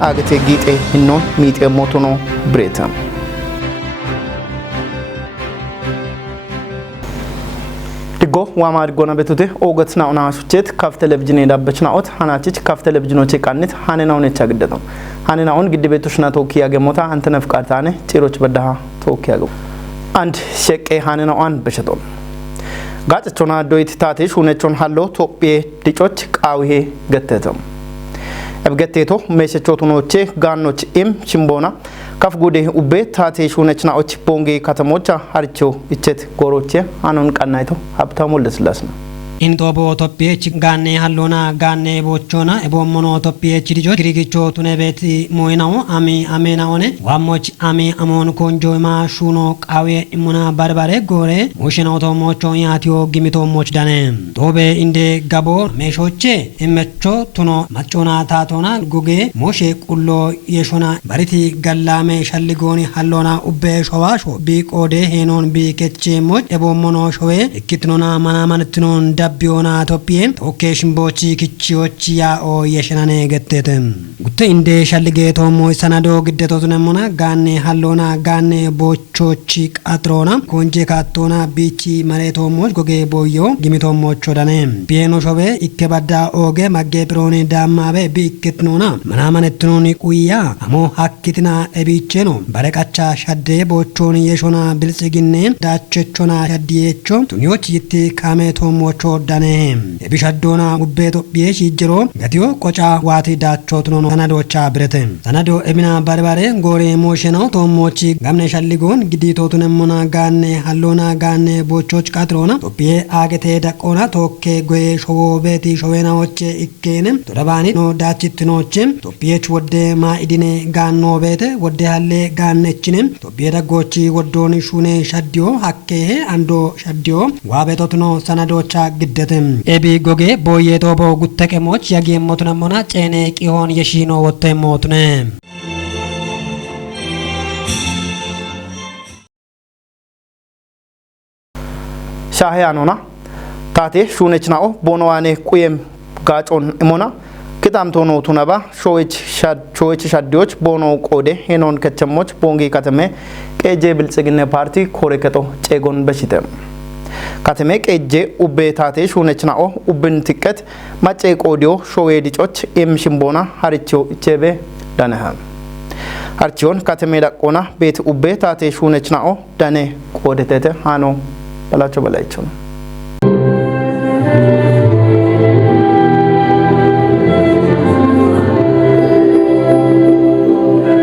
agate gite hinno mite motono bretam digo wamar gona betute ogatna ona suchet kaf television edabechna ot hanachich kaf televisionoche qanit hanena one chagdetam hanena on gidde betushna tokiya gemota antene fqartane ciroch bedaha tokiya go and sheke hanena on beshetom gachchona doit tatesh hunechon hallo topie dicoch qawihe gettetam abgetteto meshechotunoche gannoch im chimbona kaf gude ubbe tatesh hunechna och ponge katamocha harcho ichet goroche anon qannayto habtamul leslasna Intobo topie chingane halona gane bochona ebomono topie chirijo grigicho tunebeti moinao ami amena one wamoch ami amon konjoma shuno qawe imuna barbare gore moshena otomocho yatio gimito moch dane tobe inde gabo meshoche imecho tuno machona tatona goge moshe qullo yeshona bariti gallame shalligoni halona ubbe showasho bi qode henon bi keche moch ebomono showe ikitnona manamanitnon Biona topien occasion bochi kichiochi ya o yeshanane gettetem gutte inde shallige tomo sanado giddeto tunemona ganne hallona ganne bochochi qatrona konje katona bichi mareto moj goge boyo gimito mochodane pieno shobe ikkebada oge magge prone damabe biketnona manamanetnoni kuya amo hakkitina ebicheno barekacha shadde bochoni yeshona bilsiginne dachechona shadiecho tunyochi kame tomocho dane ebishadona ubbeto bieshi jiro gatio kocha wati dachotuno sanado cha brete sanado emina barbare gore mosheno tomochi gamne shalligon gidito tunemona ganne hallona ganne bochoch katrona topie agete daqona tokke goe showo beti showena oche ikkene todabani no dachitinoche topie wodde ma idine ganno bete wodde halle gannechine topie dagochi woddoni shune shaddio hakke ando shaddio wabetotuno sanado cha giddete ebi goge boye tobo gutteke moch yagi motuna mona chene qihon yeshino wotte motune shahanona tate shunechnao bonwane kuyem gachon imona kitamtono tunaba shoich shadioch bono qode henon kechmoch bongi katame keje biltsigne party koreketo chegon beshitem katame keje ubbe tate shunechnao ubbin ticket mache qodio showe dicoch em shimbona haricho ichebe danaha harchion katame daqona bet ubbe tate shunechnao dane qodetete hano balacho balaichon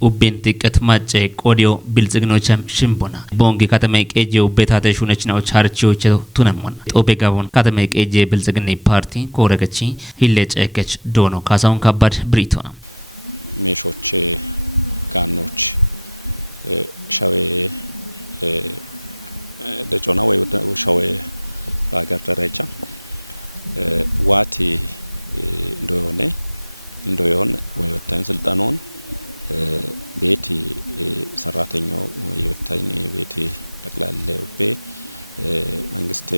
ubbin ticket mache qodio bilzignocham shimbona bongi katame keje ubbe tate shunechnao charcho tunemon tobe gavon katame keje bilzigne party koregachi hille chekech dono kasaun kabad britona meshoche gannoch shawe dechona way shawe bagar dereja wati ndoyon way ወጣን ስልጣኑን ቤቲ ሰራተኛው ወይወጣኝ ቤቲ ጠቅላላው መንግስት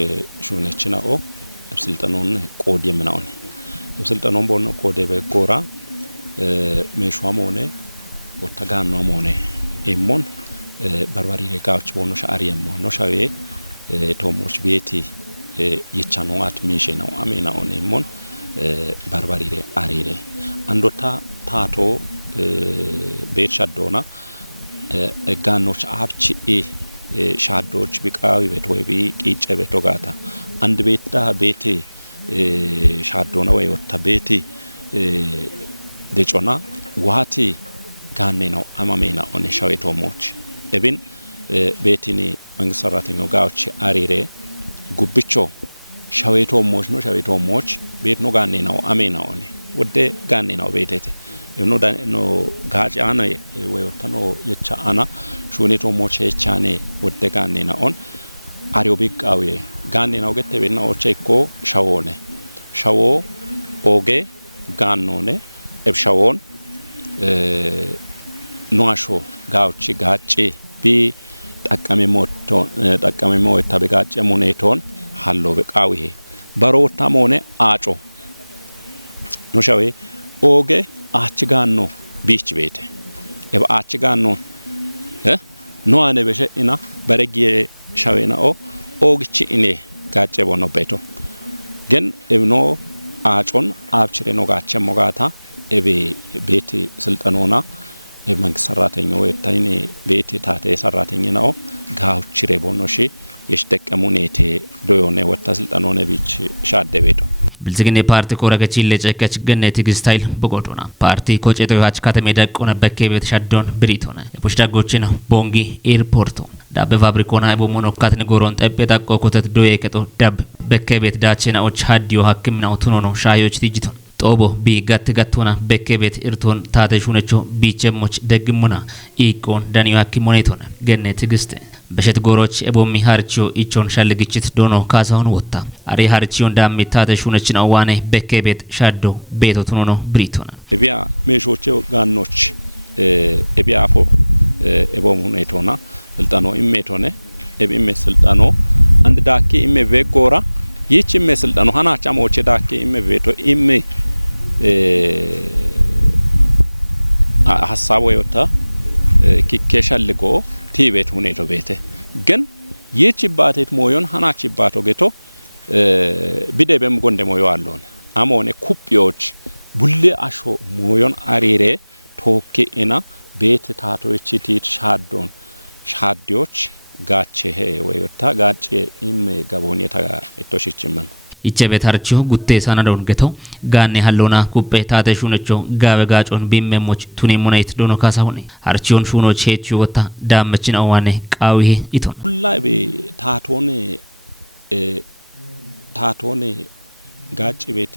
ሹነችናኦ ስልጣኑን ቆድ የምናውን ስልጣኑን ቦነ ቆድ በጎራ ሜሽዋም ሆነ ወታጋናም ሆነ ኤሞን በርባሪ ረጋዎች ቦነ ሻሪየም ሆነ ሻዌ ቶሞች ቤቲ የቻኖዋት ሜሽ ነው አሜናውን ኤሞን በርባሪ አሬሬ አንዶታ ታቶ ቤት ሻዶና ጋኖች አብቺ ሻዶች ቢቃዊ ቤት ወይ ቢቂጨ ቤት ወጋታ አንድ ቤት ቤቴ ሻዶና ወይ ወታ ቤቴ ደጮና ዋቲ ጋኔ ነው አማሜና ኦኔ ሻዌቶሞች እብን ቤቲኒ መንግስት ሰራተኛው ጋዎች አሪሬ ጉብቾ ሻዌቶሞች ነው ሻዌቶሞች ቤት ነው ጋኔ ነው አሜና ኦኔ ወደ ጋኔ ነው ቤቴ no gaciana we ottano yechana shuneto moche chane wodde ganne na on ario biqawe ganne na ogette benna ocheko shawone shawo oge gannone eb shawon noasho gauchi gachi bi takame mo etabe gachi moneton hallo biqawe barota mone aco no shawe oge achigano ቢች ቤቴ የባአች ጋኖ ኖ አነ በሸ ኢና በረጊ ሻዌናኦ ኦግቺ ኢኔ ጋጨ ቦኖ ቤቶ ግን እብኖ አጮን አብችሬ ነው ጋቸ ሞጋታ እቤ ቤት ስልጠኖና የመንግስት ሰራተኛው የታይኔ ቤት ታቴ ሰራተኛ ነው ጋውችሬ ቦኖሺ የሽደቀሙኔቴ ዶዮኔ ወታ ስልጠኖኔ ቢች ሻደ ቤቶ ብልጽግና ፓርቲ ኮረገች ለጨከች ገነት ግስታይል በቆዶና ፓርቲ ኮጨቶ ያች ከተሜ ደቆነ በከቤት ሻዶን ብሪቶነ የፖሽዳጎችን ቦንጊ ኤርፖርቶ ዳብ ፋብሪኮና በሞኖካት ንጎሮን ጠበጣቆ ኮተት ዶዬ ከቶ ዳብ በከቤት ዳቸናዎች ሀዲዮ ሐኪምናው ቱኖኖ ሻዮች ትጅቶን ጦቦ ቢጋት ጋቶና በከቤት እርቶን ታተሹነቾ ቢቸሞች ደግሙና ኢቆን ዳኒዮ ሐኪሞኔቶነ ገነት ግስተ በሸት ጎሮች ኤቦሚ ሃርቺዮ ኢቾን ሻልግጭት ዶኖ ካሳውን ወጣ አሪ ሃርቺዮ እንዳሚ ታተሹነች ነው ዋኔ በከቤት ሻዶ ቤቶ ቱኖኖ ብሪቶና እቢያ ሜሾቼ ጋኖች እቢያፎ ኤቦሙ ኔቶና ስልጣኖ ኢሜቶነ ኤቢሜ ስልጣኖ አንድ ዳኪ ኢሜ ቬጎራ ይች ኢሜ ስልጣኖ ሃናቻ ሞቼ ዳኪ ኢሜ ቬቶ ኢሜ ሐሳብ ወይወታ ኪኬሻልጎ ቲቤት ሁኔቶ ቤተ ግን ይች ባቴት ሞዮን ሃናች ባቶ ጌቶ ቢደበም ጎንደ ሞዮ አሎን አሞኔ ኩጵዮች ቡሌ አሾ ሞዮን አሪሬ ቶኬ ኢና ቤት ታቶች ቲት ሻዶን ሻዲዮች ጋቼ ሄ ወይወታ ጋጬ ኢም ጋቦኔታ እቶሽችመም ይቸቤት ሃርቺዮ ጉቴ ሳናዶን ገተው ጋኔ ሃሎና ኩጴ ታተሹነቾ ጋበጋጮን ቢመሞች ቱኔ ሞናይት ዶኖ ካሳሁኔ ሃርቺዮን ሹኖች ሄቺዮ ወታ ዳመችን አዋኔ ቃዊሄ ኢቶን ሁላቤ ታቶኔ ጋጭ ቤት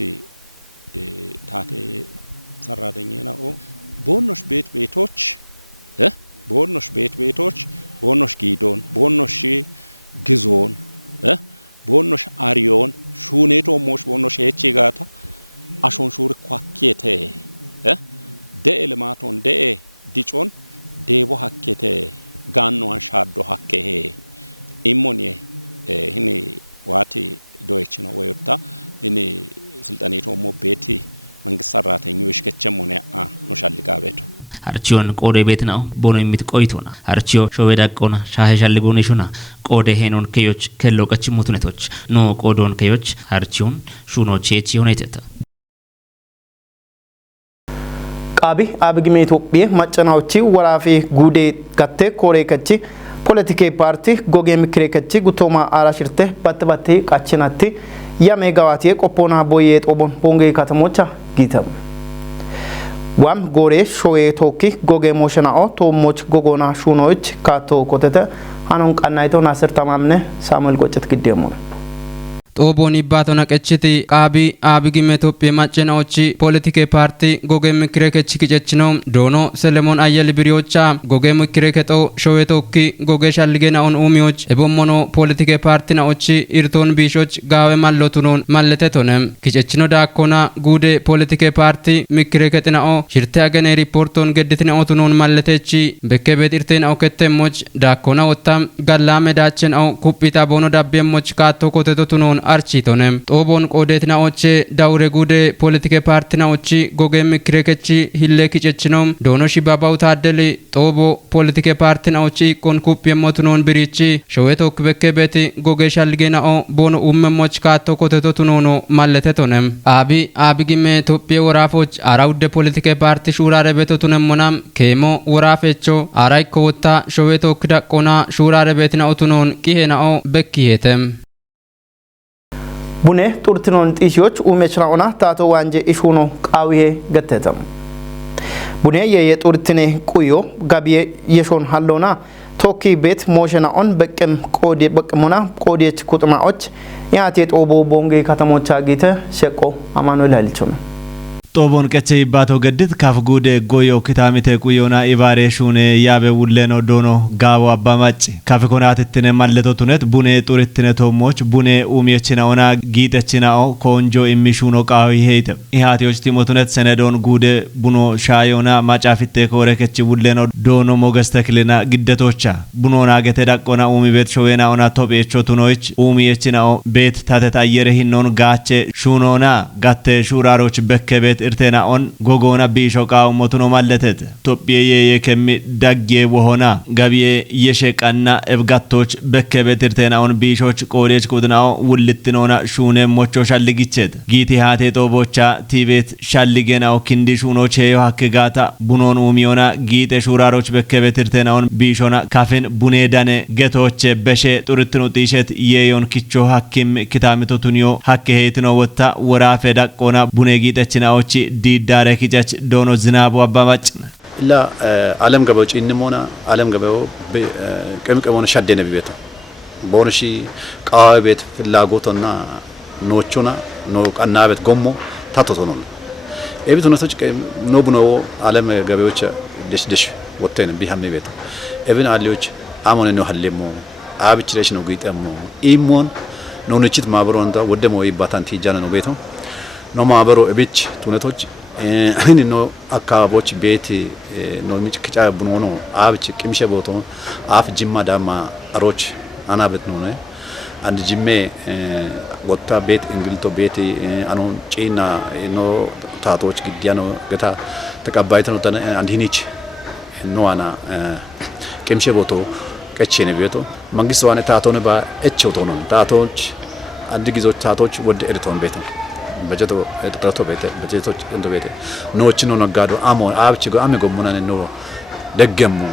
ታቴ ሰራተኛና ቦኖሽ ቤቶች ቦኖሽ ቤቶች ቦኖሽ ጊዶን ቦኖሽ ግዞን ቦኖሽ አሪዮን ሹኔቶ ሞሽ ቦኖሽ ሄቺ ጋታ አሾን ሹር ኳኬቴ ደኤ ልማቶን ደኤ ዲጮን ዴቦ ሀኬቴ ጋኖን ሻዶ ሀኬሄ ኢሞኒ ህኒ ዋቲ ዶይች ነው ወይታ ህኒ ስልጣኔቶ ሞ ቤቲ መንግስት ሰራተኞች ከቸሞኔ ነው ሻልቃ ቤቶ ሃርቺዮን ቆዴ ቤት ነው ቦኖ የሚትቆይቶና ሃርቺዮ ሾዌዳቆና ሻሄሻልጎኔሹና ቆዴ ሄኖን ከዮች ከሎቀች ሙትነቶች ኖ ቆዶን ከዮች ሃርቺዮን ሹኖች ቼቺ ሆነይተታ ቃቢ አብግሜ ኢትዮጵያ ማጨናውቺ ወራፊ ጉዴ ጋቴ ኮሬ ከቺ ፖለቲኬ ፓርቲ ጎጌ ምክሬ ከቺ ጉቶማ አራሽርቴ ባትባቴ ቃችናቲ ያሜጋዋቲ ቆፖና ቦዬ ጦቦን ቦንጌ ከተሞቻ ጊተም ዋም ጎሬ ሾዌ ቶኪ ጎጌ ሞሽናኦ ቶሞች ጎጎና ሹኖች ካቶ ኮተተ አኖን ቃናይቶ ናስር ተማምነ ሳሙኤል ቆጭት ግዴሞ ጦቦን ይባቶ ነቀችቲ ቃቢ አብግሜ ኢትዮጵያ ማጨናዎች ፖለቲኬ ፓርቲ ጎጌ ምክሬ ከቺ ክጨችነው ዶኖ ሰለሞን አየል ብሪዮቻ ጎጌ ምክሬ ከጦ ሾዌ ቶኪ ጎጌ ሻልጌናውን ኡሚዎች ኤቦሞኖ ፖለቲኬ ፓርቲ ናዎች ኢርቶን ቢሾች ጋዌ ማለቱኖን ማለተቶነም ክጨችኖ ዳኮና ጉዴ ፖለቲኬ ፓርቲ ምክሬ ከጥናኦ ሽርተ አገኔ ሪፖርቶን ገድትናኦቱኖን ማለተቺ በከቤት ኢርቴን አውከተሞች ዳኮና ወጣም ጋላ መዳችን አው ኩጲታ ቦኖ ዳቤሞች ካቶ ኮተቶቱኖን አርቺቶነም ጦቦን ቆዴትናዎች ዳውሬ ጉዴ ፖለቲኬ ፓርቲናዎች ጎጌ ምክሬ ከቺ ሂሌ ክጨችኖም ዶኖ ሽባባው ታደል ጦቦ ፖለቲኬ ፓርቲናዎች ቆን ኩፕ የሞቱኖን ብሪቺ ሾዌቶክ በከቤት ጎጌ ሻልጌናኦ ቦኖ ኡመሞች ካቶ ኮተቶቱኖኖ ማለተቶነም አብግሜ ኢትዮጵያ ወራፎች አራውደ ፖለቲኬ ፓርቲ ሹራረ ቤቶቱነም ሞናም ኬሞ ወራፌቾ አራይ ኮታ ሾዌቶክ ዳቆና ሹራረ ቤትናኦቱኖን ቂሄናኦ በኪሄተም ቡኔ ጡርትኖን ጢሲዎች ኡሜችናኡና ታቶ ዋንጀ ኢሹኖ ቃዊሄ ገተተም ቡኔ የጡርትኔ ቁዮ ጋቢዬ የሾን ሃሎና ቶኪ ቤት ሞሽናኦን በቅም ቆዴ በቅሙና ቆዴች ኩጥማዎች ያቴ ጦቦ ቦንጌ ከተሞቻ ጊተ ሸቆ አማኑኤል ኃይልቾ ጦቦን ቀቼ ይባቶ ገድት ካፍጉደ ጎዮ ክታሚቴ ቁዮና ኢባሬ ሹኔ ያበ ውለኖ ዶኖ ጋቦ አባማጭ ካፍኮናትትነ ማለቶቱነት ቡኔ ጡርትነ ቶሞች ቡኔ ኡሚየችናኦና ጊጠችናኦ ኮንጆ ኢሚሹኖ ቃዊ ሄይተ ኢሃቲዎች ቲሞቱነት ሰነዶን ጉደ ቡኖ ሻዮና ማጫፊቴ ኮረከች ውለኖ ዶኖ ሞገስተክልና ግደቶቻ ቡኖና ገተዳቆና ኡሚ ቤት ሾዌናኦና ቶጴቾቱኖች ኡሚየችናኦ ቤት ታተታየረ ሂኖን ጋቼ ሹኖና ጋቴ ሹራሮች በከቤት irtenaon gogona bisho qaawmotuno malletet Tophiyeye yekemi dagge wohona gabiye yeshaqanna ebgattoch bekkebet irtenaon bishoch qoolech qudnao wullittinona shune mocho shalligichet giiti haate tobocha tibet shalligenao kindi shuno cheyo hakkegata bunon umiona giite shuraroch bekkebet irtenaon bishona kafin bunedane getoche beshe turittinu tishet yeyon kicho hakkim kitamito tunyo hakke hetino wata warafe daqona bune giitechinaochi diidare kichach dono zinabu abbamach لا عالم قبوش إنمونا عالم قبو كم كمونا شدنا ببيته بونشي قابت في اللاغوتنا نوتشونا نو النابت قمو تاتوتونون إبتو نسوش نو بنو عالم قبوش دش وتين بيهم بيته إبن عليوش آمون إنه حلمو عابش ليش نوجيت أمو إيمون نو نشيت مابرون دا ودمو إباتان تيجانا نو بيته نو مابرو إبيش تونتوش هني نو أكابوش بيتي نو ميج كجا بنونو عابش كمشة بوتون عاف جمّا داما أروش أنا بتنونه عند جمّة وقتا بيت إنجلتو بيتي أنو تشينا نو تاتوش كديانو كتا تكابايتنو تنا عند هنيش نو أنا كمشة بوتو كتشيني بيتو مانجسوانه تاتونه با اتشوتونون تاتوش عند جزء تاتوش ود إرتون بيتو بجتو ترتو بيته بجتو إندو بيته نوچنو نگادو آمون آبچگو آمي گمونان نو دگمو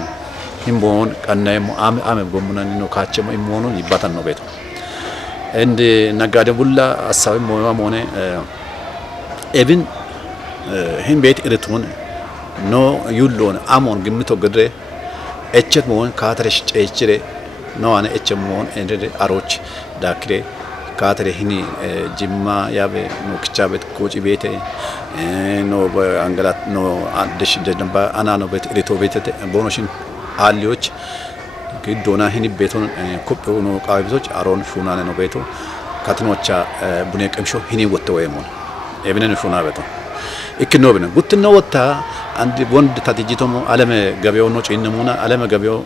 إمبون كنّايمو آمي گمونان نو كاتشمو إمبونو يباتن نو بيته إند نگادو بولا أسابي موما مونه إبن هين بيت إرتون نو يولون آمون گمتو گدره إچت مون كاترش إچره نو أنا إچم مون إند أروچ داكره كاتره هني جمّا يابه نو كتابت كوچي بيته نو بانغلات نو دش دنبا أنا نو بيت ريتو بيته بونوشين عليوش كدونا هني بيتون كوب نو قابيزوش أرون شونان نو بيتو كاتنوچا بنيك أمشو هني وتويمون إبنن شونا بيتو إكنو بنا بوتنو وتا عند بوند تاتيجيتوم علامة غبيو نو چينمونا علامة غبيو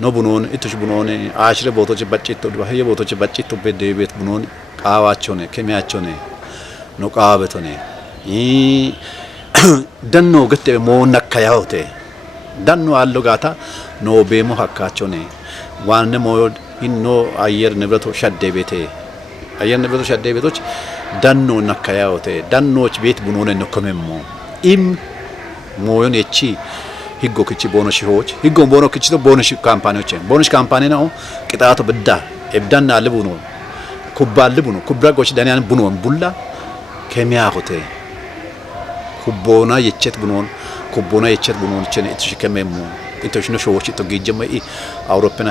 نو بنون إتوش بنون عاشرة بوتوش بچيتو بهاي بوتوش بچيتو بدي بيت بنون قاواتشونه كمياتشونه نو قابتونه دنو قت مو نكياوته دنو على لغاتا نو بيمو حكاتشونه وان مو إنه أير نبرتو شد بيته أير نبرتو شد بيتوش دنو نكياوته دنوش بيت بنون نو كممو مويون يتشي هيجو كتشي بونش هوج هيجو بونو كتشي بونش كامبانيو تشين بونش كامباني ناو كتاعته بدا ابدان على بونو كوبال لبونو كوبرا غوش دانيان بونون بولا كيميا غوتي كوبونا يتشت بونون كوبونا يتشت بونون تشين اتش كممو اتش نو شوشي تو جيجما اي اوروبا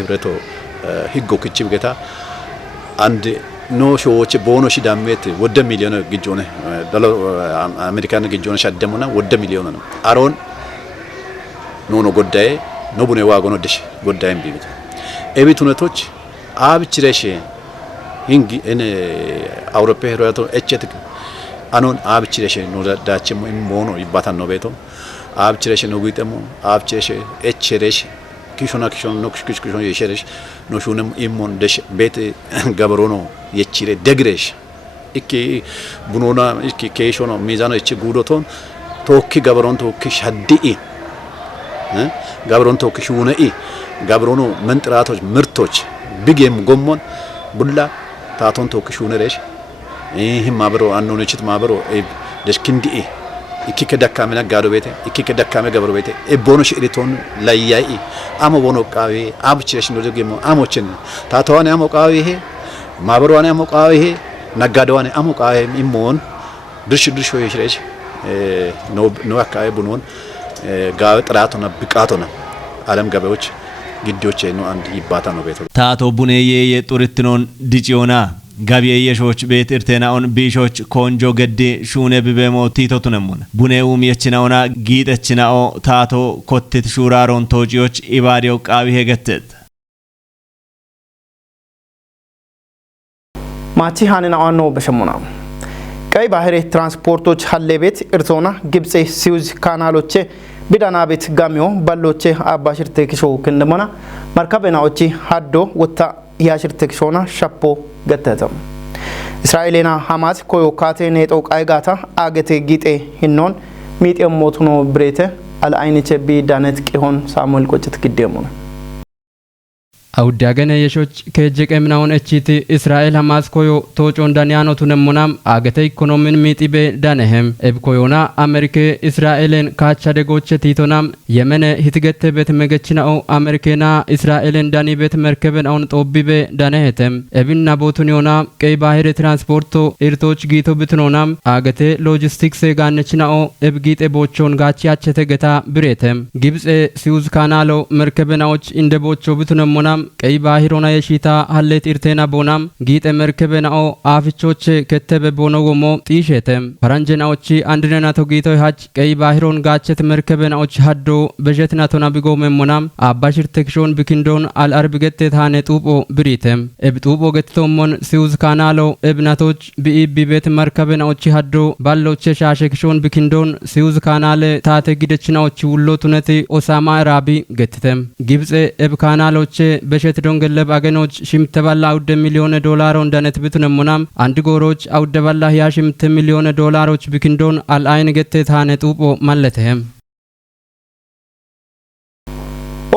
هبرتو هيجو كتشي بغتا اند نو شوشي بونو شي داميت ود مليون جيجونه دولار امريكان جيجونه شدمونا ود مليون ارون نونو قداي نبوني واغونو دش قدايم بيبت ايبيتونتوچ آبچريشي هنگي ان اوروبا هراتو اتشتك انون آبچريشي نو داچمو مونو يباتان نو بيتو آبچريشي نو گيتمو آبچريشي اتشريش كيشونا نو كيشون يشريش نو شونم ايمون دش بيت غبرونو يچيري دگريش اكي بنونا اكي كيشونو ميزانو اچ گودوتون توكي غبرون توكي شدي ጋብሮን ተወክሽውነኢ ጋብሮኑ መንጥራቶች ምርቶች ቢጌም ጎሞን ቡላ ታቶን ተወክሽውነሬሽ ይህም ማብሮ አንኖነችት ማብሮ ደሽኪንዲኢ ኢኪ ከደካመና ጋዶ ቤቴ ኢኪ ከደካመ ገብሮ ቤቴ ቦኖሽ ኤሪቶን ላያይ አሞ ቦኖ ቃዊ አብችሽ ነው ደገሞ አሞችን ታታዋን አሞ ቃዊ ይሄ ማብሮዋን አሞ ቃዊ ይሄ ነጋዶዋን አሞ ቃዊ ኢሞን ድርሽ ይሽረሽ ነው አካይ ቡኖን ጋው ጥራቱና ብቃቱና ዓለም ገበዎች ግዲዎች ነው አንድ ይባታ ነው ቤቱ ታቶ ቡኔዬ የጡርትኖን ዲጪዮና ጋቢዬ የሾች ቤት እርቴናውን ቢሾች ኮንጆ ገዴ ሹኔ ቢበሞ ቲቶቱነሙን ቡኔውም የችናውና ጊጠችናኦ ታቶ ኮቴት ሹራሮን ቶጪዎች ኢባዲው ቃቢ ሄገተት ማቺ ሃንና ነው በሸሙና ቀይ ባህር ትራንስፖርቶች ሀሌ ቤት እርሶና ግብጽ ሲውዝ ካናሎቼ ቢዳና ቤት ጋሚዮ ባሎቼ አባሽር ተክሾ ክንደሞና መርከበናዎቺ ሀዶ ወታ ያሽር ተክሾና ሻፖ ገተተም እስራኤልና ሐማስ ኮዮካቴ ኔጦቃይ ጋታ አገቴ ጊጤ ሂኖን ሚጤም ሞቱኖ ብሬተ አልአይንቼ ቢዳነት ቂሆን ሳሙኤል ቆጭት ግዴሙ ነው አውዳገነ የሾች ከጀቀምናውን እቺት እስራኤል ሐማስ ኮዮ ቶጮን ዳንያኖ ቱነሙናም አገተ ኢኮኖሚን ሚጢቤ ዳነህም ኤብኮዮና አሜሪካ እስራኤልን ካቻ ደጎች ቲቶናም የመነ ሂትገተ ቤት መገችናው አሜሪካና እስራኤልን ዳኒ ቤት መርከበን አውን ጦቢቤ ዳነህተም ኤብና ቦቱኒዮና ቀይ ባህር ትራንስፖርቶ ኢርቶች ጊቶ ብትኖናም አገተ ሎጂስቲክስ ጋነችናው ኤብጊጤ ቦቾን ጋቺ አቸተ ገታ ብሬተም ግብጽ ሲዩዝ ካናሎ መርከበናዎች እንደቦቾ ብትነሙናም ቀይ ባህሮና የሺታ ሀሌት ኢርቴና ቦናም ጊጤ መርከበናኦ አፍቾች ከተበ ቦኖጎሞ ጢሸተም ፈረንጀናዎች አንድነና ተጊቶ ሀጭ ቀይ ባህሮን ጋቸት መርከበናዎች ሀዶ በጀትና ቶና ቢጎመሞናም አባሽር ተክሾን ብክንዶን አልአርብ ገተ ታነ ጡቦ ብሪተም እብጡቦ ገተቶሞን ሲውዝ ካናሎ እብናቶች ቢቤት መርከበናዎች ሀዶ ባሎች ሻሸክሾን ብክንዶን ሲውዝ ካናለ ታተ ጊደችናዎች ውሎ ቱነቲ ኦሳማ ራቢ ገተተም ግብጽ እብ ካናሎች በሸት ዶንገለብ አገኖች ሽምተባላ አውደ ሚሊዮን ዶላር እንደነት ብትነሙናም አንድ ጎሮች አውደ ባላ ያ ሽምተ ሚሊዮን ዶላሮች ቢክንዶን አልአይን ገተ ታነ ጡቦ ማለተም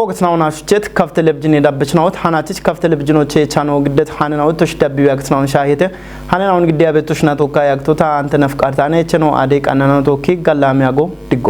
ኦገት ናውና ሹቸት ከፍተ ለብጅን የዳበችናውት ሐናቲች ከፍተ ለብጅኖቼ ቻናው ግደት ሐናናው ተሽ ዳቢው ያክትናውን ሻሄተ ሐናናውን ግዲያ ቤቶች ናቶካ ያክቶታ አንተ ነፍቃርታኔ ቸኖ አዴ ቃናናው ቶኪ ጋላሚያጎ ድጎ